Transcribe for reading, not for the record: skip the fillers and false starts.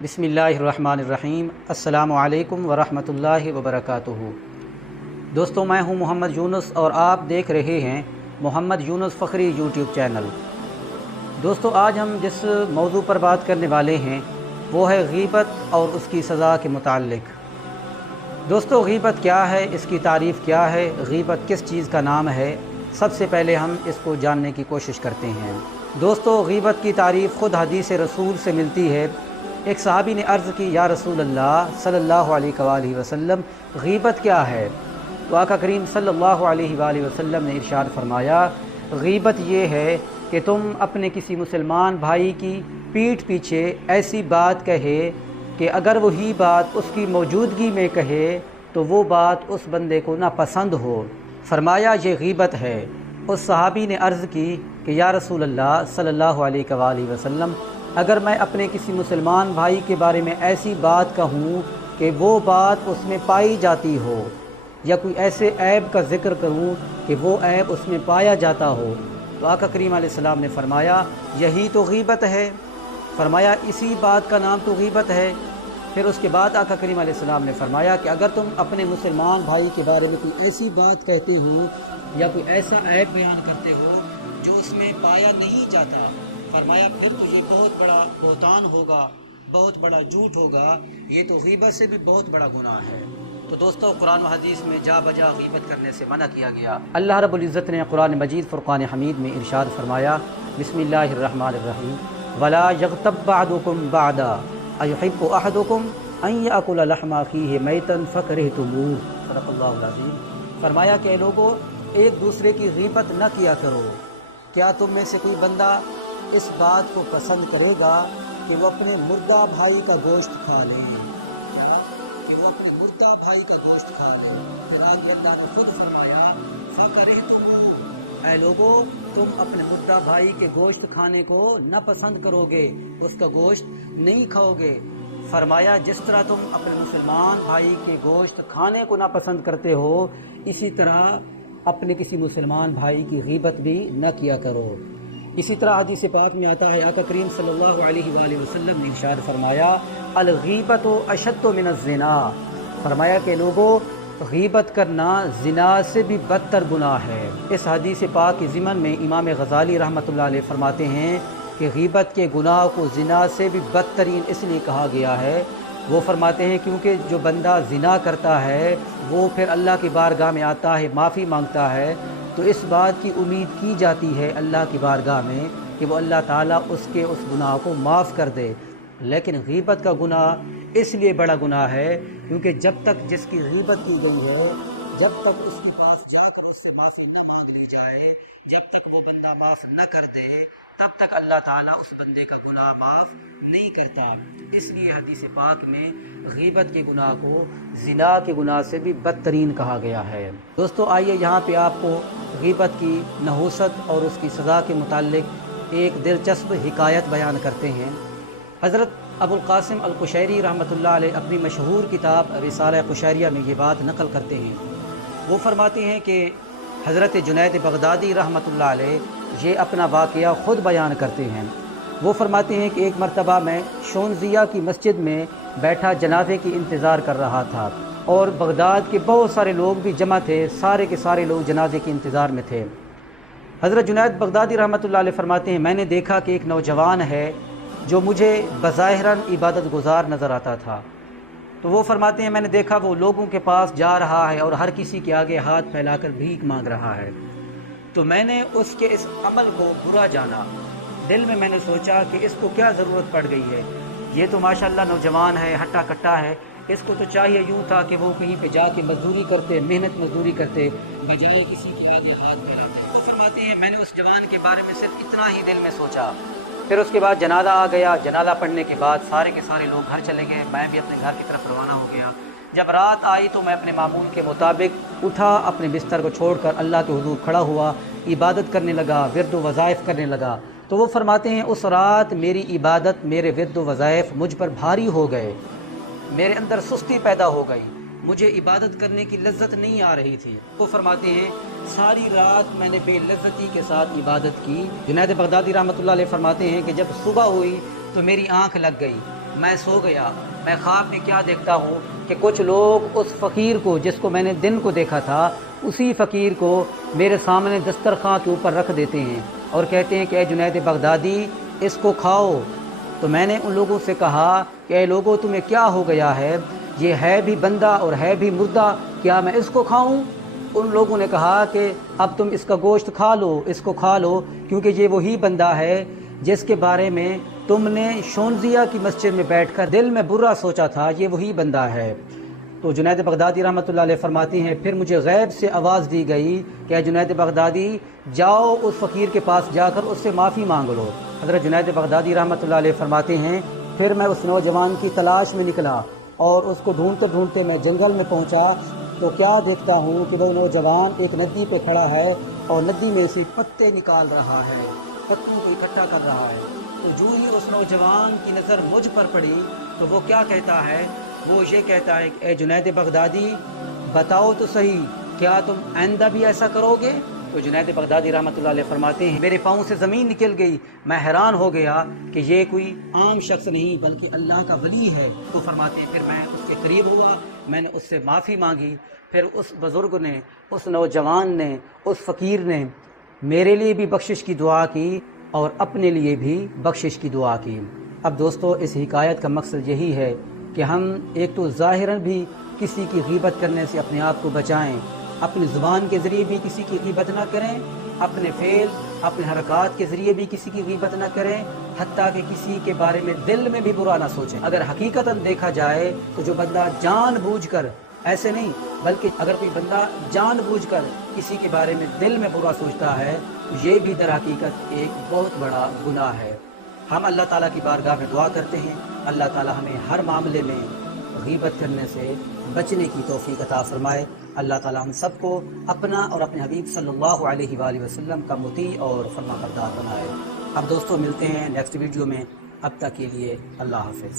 बिस्मिल्लाहिर्रहमानिर्रहीम। अस्सलामु अलैकुम वरहमतुल्लाहि वबरकातुहू। दोस्तों, मैं हूं मोहम्मद यूनुस और आप देख रहे हैं मोहम्मद यूनुस फ़खरी यूट्यूब चैनल। दोस्तों, आज हम जिस मौजू पर बात करने वाले हैं वो है गीबत और उसकी सज़ा के मुताल्लिक़। दोस्तों, गीबत क्या है, इसकी तारीफ़ क्या है, गीबत किस चीज़ का नाम है, सबसे पहले हम इसको जानने की कोशिश करते हैं। दोस्तों, गीबत की तारीफ़ ख़ुद हदीस रसूल से मिलती है। एक सहाबी ने अर्ज़ की, या रसूल अल्लाह सल्लल्लाहु अलैहि वसल्लम, गीबत क्या है? तो आका करीम सल्लल्लाहु अलैहि वसल्लम ने इरशाद फरमाया, गीबत ये है कि तुम अपने किसी मुसलमान भाई की पीठ पीछे ऐसी बात कहे कि अगर वही बात उसकी मौजूदगी में कहे तो वो बात उस बंदे को नापसंद हो। फरमाया ये गीबत है। उस सहाबी ने अर्ज़ की कि या रसूल अल्लाह सल्लल्लाहु अलैहि वसल्लम, अगर मैं अपने किसी मुसलमान भाई के बारे में ऐसी बात कहूँ कि वो बात उसमें पाई जाती हो, या कोई ऐसे ऐब का ज़िक्र करूँ कि वो ऐब उसमें पाया जाता हो, तो आका करीम अलैहिस्सलाम ने फरमाया यही तो गीबत है। फरमाया इसी बात का नाम तो गीबत है। फिर उसके बाद आका करीम अलैहिस्सलाम ने फरमाया कि अगर तुम अपने मुसलमान भाई के बारे में कोई ऐसी बात कहते हो या कोई ऐसा ऐब बयान करते हो जो उसमें पाया नहीं जाता, फरमाया फिर तो ये बहुत बड़ा बहतान होगा, बहुत बड़ा झूठ होगा, ये तो गीबत से भी बहुत बड़ा गुनाह है। तो दोस्तों, कुरान व हदीस में जा बजा गीबत करने से मना किया गया। अल्लाह रब्बुल इज़्ज़त ने कुरान मजीद फ़ुरक़ान हमीद में इरशाद फरमाया, बिस्मिल्लाहिर्रहमानिर्रहीम, वला यग़्तब बअदुकुम बअदा अयुहिब्बु अहदुकुम अन याकुला लहमा अख़ीहि मैतन फ़करिहतुमूह। सदक़ल्लाहुल अज़ीम। फरमाया कि लोगों, एक दूसरे की गीबत न किया करो। क्या तुम में से कोई बंदा इस बात को पसंद करेगा कि वो अपने मुर्दा भाई का गोश्त खा ले, कि वो अपने मुर्दा भाई का गोश्त खा ले? फिर आगे अल्लाह ने खुद फरमाया, फ़करिहतुमूह, ऐ लोगों, तुम अपने मुर्दा भाई के गोश्त खाने को न पसंद करोगे, उसका गोश्त नहीं खाओगे। फरमाया जिस तरह तुम अपने मुसलमान भाई के गोश्त खाने को नापसंद करते हो, इसी तरह अपने किसी मुसलमान भाई की गीबत भी न किया करो। इसी तरह हदीस पाक में आता है, आका करीम सल्लल्लाहु अलैहि वसल्लम ने इरशाद फरमाया, अल गीबतु अशद्दु मिनज़्ज़िना। फरमाया कि लोगों, गीबत करना ज़िना से भी बदतर गुनाह है। इस हदीस पाक के ज़िमन में इमाम गज़ाली रहमतुल्लाह अलैह फरमाते हैं कि गीबत के गुनाह को ज़िना से भी बदतरीन इसलिए कहा गया है। वो फरमाते हैं क्योंकि जो बंदा ज़िना करता है वो फिर अल्लाह की बारगाह में आता है, माफ़ी मांगता है, तो इस बात की उम्मीद की जाती है अल्लाह की बारगाह में कि वो अल्लाह ताला उसके उस गुनाह को माफ़ कर दे। लेकिन गीबत का गुनाह इसलिए बड़ा गुनाह है क्योंकि जब तक जिसकी गीबत की गई है, जब तक उसके पास जाकर उससे माफ़ी न मांग ली जाए, जब तक वो बंदा माफ़ न कर दे, तब तक अल्लाह ताला उस बंदे का गुनाह माफ़ नहीं करता। इसलिए हदीस पाक में गीबत के गुनाह को ज़िना के गुनाह से भी बदतरीन कहा गया है। दोस्तों, आइए यहाँ पे आपको गीबत की नहूसत और उसकी सज़ा के मुताल्लिक़ एक दिलचस्प हिकायत बयान करते हैं। हज़रत अबुल क़ासिम अल कुशैरी रहमतुल्लाह अलैह अपनी मशहूर किताब रिसाला कुशैरिया में ये बात नकल करते हैं। वो फरमाते हैं कि हज़रत जुनैद बगदादी रहमतुल्लाह अलैह ये अपना वाक़या ख़ुद बयान करते हैं। वो फरमाते हैं कि एक मरतबा मैं शोनज़िया की मस्जिद में बैठा जनाज़े की इंतज़ार कर रहा था और बगदाद के बहुत सारे लोग भी जमा थे, सारे के सारे लोग जनाज़े के इंतज़ार में थे। हज़रत जुनैद बगदादी रहमतुल्लाह अलैह फरमाते हैं, मैंने देखा कि एक नौजवान है जो मुझे बज़ाहिरन इबादत गुज़ार नज़र आता था। तो वो फरमाते हैं, मैंने देखा वो लोगों के पास जा रहा है और हर किसी के आगे हाथ फैलाकर भीख मांग रहा है। तो मैंने उसके इस अमल को बुरा जाना। दिल में मैंने सोचा कि इसको क्या ज़रूरत पड़ गई है, ये तो माशाअल्लाह नौजवान है, हट्टा कट्टा है, इसको तो चाहिए यूँ था कि वो कहीं पे जाके मजदूरी करते, मेहनत मजदूरी करते, बजाय किसी के आगे हाथ फैलाते। वो फरमाते हैं, मैंने उस जवान के बारे में सिर्फ इतना ही दिल में सोचा। फिर उसके बाद जनाजा आ गया। जनाजा पढ़ने के बाद सारे के सारे लोग घर चले गए, मैं भी अपने घर की तरफ रवाना हो गया। जब रात आई तो मैं अपने मामूल के मुताबिक उठा, अपने बिस्तर को छोड़कर अल्लाह के हुजूर खड़ा हुआ, इबादत करने लगा, विर्द व वज़ाइफ़ करने लगा। तो वो फरमाते हैं, उस रात मेरी इबादत, मेरे विर्द व वज़ाइफ़ मुझ पर भारी हो गए, मेरे अंदर सुस्ती पैदा हो गई, मुझे इबादत करने की लज्जत नहीं आ रही थी। वो फरमाते हैं, सारी रात मैंने बेलज्जती के साथ इबादत की। जुनैद बगदादी रहमतुल्लाह अलैह फरमाते हैं कि जब सुबह हुई तो मेरी आंख लग गई। میں سو گیا، میں خواب میں کیا دیکھتا ہوں کہ کچھ لوگ اس فقیر کو جس کو میں نے دن کو دیکھا تھا، اسی فقیر کو میرے سامنے دسترخوان کے اوپر رکھ دیتے ہیں اور کہتے ہیں کہ اے جنید بغدادی اس کو کھاؤ۔ تو میں نے ان لوگوں سے کہا کہ اے لوگوں تمہیں کیا ہو گیا ہے، یہ ہے بھی بندہ اور ہے بھی مردہ، کیا میں اس کو کھاؤں؟ ان لوگوں نے کہا کہ اب تم اس کا گوشت کھا لو، اس کو کھا لو، کیونکہ یہ وہی بندہ ہے جس کے بارے میں تم نے شونزیہ کی مسجد میں بیٹھ کر دل میں برا سوچا تھا، یہ وہی بندہ ہے۔ تو جنید بغدادی رحمۃ اللہ علیہ فرماتی ہیں پھر مجھے غیب سے آواز دی گئی کہ اے جنید بغدادی جاؤ اس فقیر کے پاس جا کر اس سے معافی مانگ لو۔ حضرت جنید بغدادی رحمۃ اللہ علیہ فرماتے ہیں پھر میں اس نوجوان کی تلاش میں نکلا اور اس کو ڈھونڈتے ڈھونڈتے میں جنگل میں پہنچا تو کیا دیکھتا ہوں کہ وہ نوجوان ایک ندی پہ کھڑا ہے اور ندی میں سے پتے نکال رہا ہے، پتوں کو اکٹھا کر رہا ہے۔ تو جو ہی اس نوجوان کی نظر مجھ پر پڑی تو وہ کیا کہتا ہے، وہ یہ کہتا ہے کہ اے جنید بغدادی بتاؤ تو صحیح کیا تم آئندہ بھی ایسا کرو گے؟ تو جنید بغدادی رحمۃ اللہ علیہ فرماتے ہیں میرے پاؤں سے زمین نکل گئی، میں حیران ہو گیا کہ یہ کوئی عام شخص نہیں بلکہ اللہ کا ولی ہے۔ تو فرماتے ہیں پھر میں اس کے قریب ہوا، میں نے اس سے معافی مانگی، پھر اس بزرگ نے، اس نوجوان نے، اس فقیر نے میرے لیے بھی بخشش کی دعا کی اور اپنے لیے بھی بخشش کی دعا کی۔ اب دوستو اس حکایت کا مقصد یہی ہے کہ ہم ایک تو ظاہراً بھی کسی کی غیبت کرنے سے اپنے آپ کو بچائیں، اپنی زبان کے ذریعے بھی کسی کی غیبت نہ کریں، اپنے فعل اپنے حرکات کے ذریعے بھی کسی کی غیبت نہ کریں، حتیٰ کہ کسی کے بارے میں دل میں بھی برا نہ سوچیں۔ اگر حقیقتاً دیکھا جائے تو جو بندہ جان بوجھ کر، ایسے نہیں بلکہ اگر کوئی بندہ جان بوجھ کر کسی کے بارے میں دل میں برا سوچتا ہے تو یہ بھی در حقیقت ایک بہت بڑا گناہ ہے۔ ہم اللہ تعالیٰ کی بارگاہ میں دعا کرتے ہیں اللہ تعالیٰ ہمیں ہر معاملے میں غیبت کرنے سے بچنے کی توفیق عطا فرمائے۔ اللہ تعالیٰ ہم سب کو اپنا اور اپنے حبیب صلی اللہ علیہ وآلہ وسلم کا مطیع اور فرما بردار بنائے۔ اب دوستو ملتے ہیں نیکسٹ ویڈیو میں، اب تک کے لیے اللہ حافظ۔